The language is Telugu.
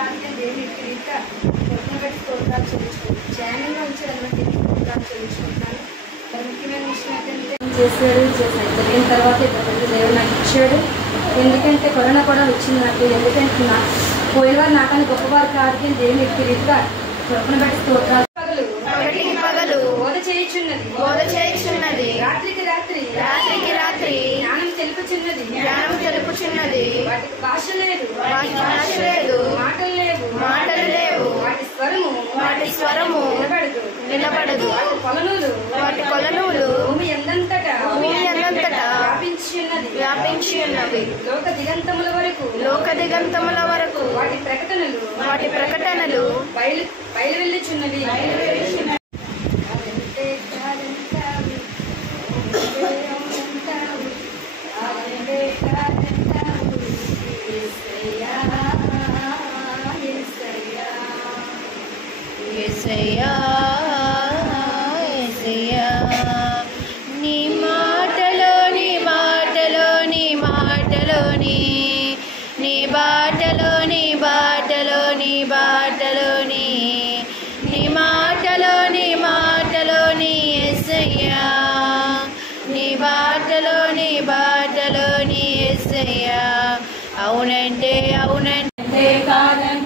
ఆరోగ్యం దేవుని రీతిగా కొట్టిన బట్టి స్తోత్రాలు చెల్లించుకుంటాను. క్షేమంగా ఉంచాలని స్తోత్రాలు చెల్లించుకుంటున్నాను. ముఖ్యమైన విషయం ఏంటంటే చేశాడు జరిగిన తర్వాత ఇద్దరు దేవుడు నాకు ఇచ్చాడు. ఎందుకంటే కరోనా కూడా వచ్చింది నాకు. ఎందుకంటే పోయిన వారు నాకన్నా గొప్పవారు కాదు కానీ దేవుని రీతిగా కొట్టిన బట్టి స్తోత్రాలు. పగలు బోధ చేయుచున్నది రాత్రికి రాత్రి జ్ఞానం తెలుపుచున్నది వాటికి భాష లేదు మాటలు లేవు వాటి స్వరము వినబడదు వాటి కొలనులు భూమి ఎందంతటా వ్యాపించి ఉన్నవి లోక దిగంతముల వరకు వాటి ప్రకటనలు బయలువెళ్ళుచున్నవి. నీ మాటలోని నీ బాటలోని నీ మాటలోని యేసయ్యా నీ బాటలోని యేసయ్యా అవునంటే కాదని